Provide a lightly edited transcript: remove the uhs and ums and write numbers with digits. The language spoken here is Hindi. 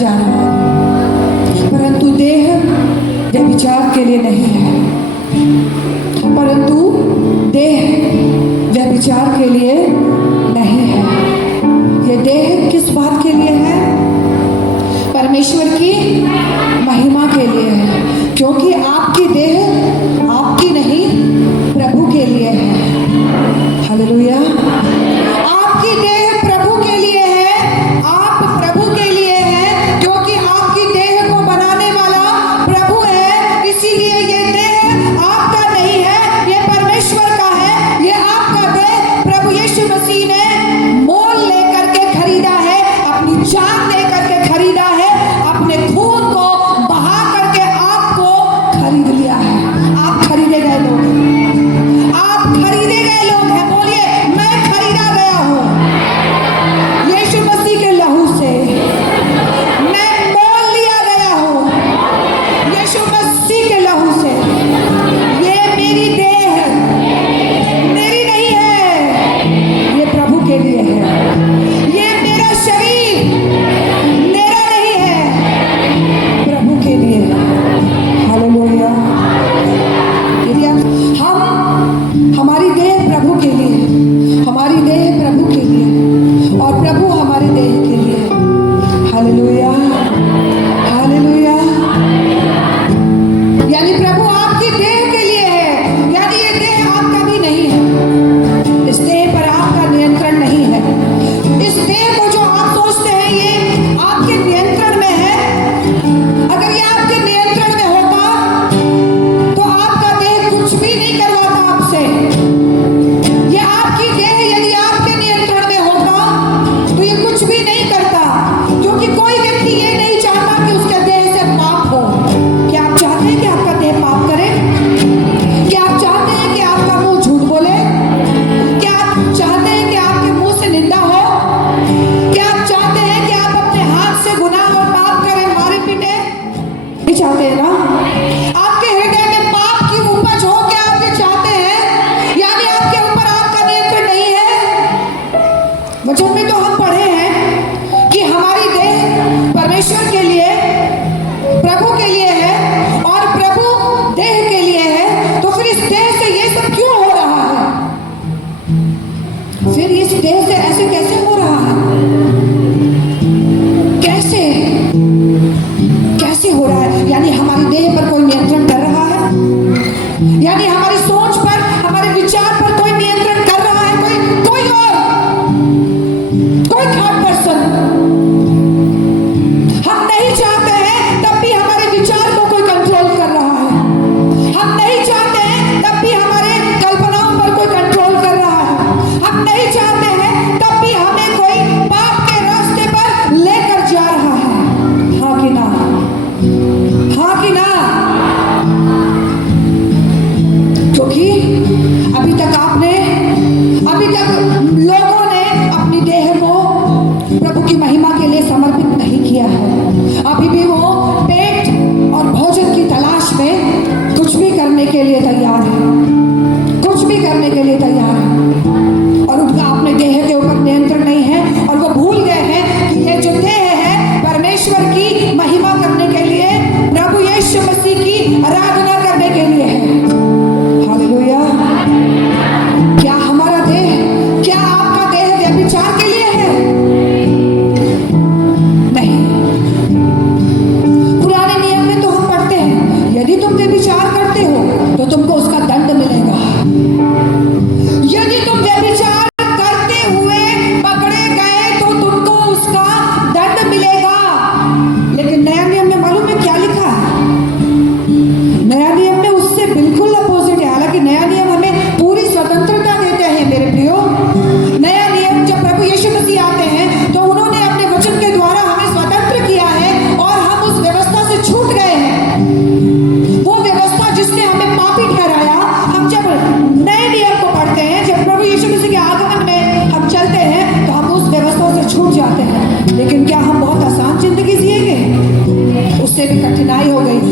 जा रहा है, परंतु देह व्यभिचार के लिए नहीं है, परंतु देह व्यभिचार के लिए नहीं है। ये देह किस बात के लिए है? परमेश्वर की महिमा के लिए है, क्योंकि आपकी देह आपकी नहीं प्रभु के लिए है। हालेलुया। आपकी देह प्रभु के लिए है, आप प्रभु के लिए है, क्योंकि आपकी देह को बनाने वाला प्रभु है। इसीलिए ये देह आपका नहीं है, ये परमेश्वर का है। ये आपका देह प्रभु यीशु मसीह ने मोल लेकर के खरीदा है, अपनी जान लेकर के खरीदा है, अपने खून को बहा करके आपको खरीद लिया है। आप खरीदे गए लोग, आप खरीदे गए लोग हैं। बोलिए, मैं खरीदा गया हूँ यीशु मसीह के लहू से, मैं मोल लिया गया हूँ यीशु मसीह के लहू से। ये मेरी देह है, मेरी नहीं है, ये प्रभु के लिए है। ये मेरा शरीर मेरा नहीं है, प्रभु के लिए है। हालेलुया। यदि हमारी देह प्रभु के लिए है, हमारी देह प्रभु के लिए है, और प्रभु हमारे देह के लिए है। Hallelujah, hallelujah. यानी प्रभु आपकी देह के लिए है, यानी ये देह आपका भी नहीं है। इस देह पर आपका नियंत्रण नहीं है। इस देह को जो आप सोचते हैं ये आपके नियंत्रण में है, अगर ये आपके नियंत्रण में होता तो आपका देह कुछ भी नहीं करवाता आपसे। ये आपकी देह यदि आपके नियंत्रण में होता तो ये कुछ भी नहीं करता, क्योंकि कोई व्यक्ति ये नहीं चाहता कि उसके देह से पाप हो। क्या आप चाहते हैं कि आपका देह पाप करे? क्या आप चाहते हैं कि आपका मुंह झूठ बोले? क्या आप चाहते हैं कि आपके मुंह से निंदा हो? क्या आप चाहते हैं कि आप अपने हाथ से गुनाह और पाप करें, मारे पीटे? नहीं चाहते हैं ना? आपके हृदय में पाप की उपज हो, क्या आप ये चाहते हैं? यानी आपके ऊपर आपका नियंत्रण नहीं है। वचन में तो हम पढ़े हैं कि हमारी देह परमेश्वर के लिए, प्रभु के लिए है, और प्रभु देह के लिए है। तो फिर इस देह से ये सब क्यों हो रहा है? फिर इस देह से ऐसे कैसे हो रहा है? कैसे कैसे हो रहा है? यानी हमारी देह पर कोई नियंत्रण कर रहा है, यानी हमारी सोच पर, हमारे विचार पर कोई नियंत्रण कर रहा है, कोई और, कोई थर्ड पर्सन। हम नहीं चाहते हैं तब भी हमारे विचार को कोई कंट्रोल कर रहा है। हम नहीं चाहते हैं तब भी हमारे कल्पनाओं पर कोई कंट्रोल कर रहा है। हम नहीं चाहते हैं तब भी हमें कोई पाप के रास्ते पर लेकर जा रहा है। हाँ कि ना? हाँ कि ना? क्योंकि अभी तक लोगों ने अपनी देह को प्रभु की महिमा के लिए समर्पित नहीं किया है। अभी भी वो पेट और भोजन की तलाश में कुछ भी करने के लिए तैयार है, कुछ भी करने के लिए तैयार है, और उनका अपने देह के ऊपर नियंत्रण नहीं है। और वो भूल गए हैं कि ये जो देह है परमेश्वर की महिमा करने के लिए, प्रभु यीशु मसीह की आराधना करने के लिए है। हालेलुया। क्या हमारा देह, क्या आपका देह व्यभिचार के लिए है? नहीं। पुराने नियम में तो हम पढ़ते हैं, यदि तुम व्यभिचार करते हो तो तुमको उसका दंड मिलेगा। यदि तुम व्यभिचार करते हुए पकड़े गए तो तुमको उसका दंड मिलेगा। लेकिन नया नियम में मालूम है क्या लिखा है? नया नियम में उससे बिल्कुल अपोजिट है। हालांकि नया नियम हमें पूरी स्वतंत्रता देते हैं मेरे प्रियो। नया नियम जब प्रभु यीशु मसीह आते हैं तो उन्होंने अपने वचन के द्वारा हमें स्वतंत्र किया है, और हम उस व्यवस्था से छूट गए हैं। वो व्यवस्था जिसने हमें पापी ठहराया, हम जब नए नियम को पढ़ते हैं, जब प्रभु यीशु मसीह के आगमन में हम चलते हैं, तो हम उस व्यवस्था से छूट जाते हैं। लेकिन क्या हम बहुत आसान जिंदगी जिएंगे? उससे भी कठिनाई हो गई।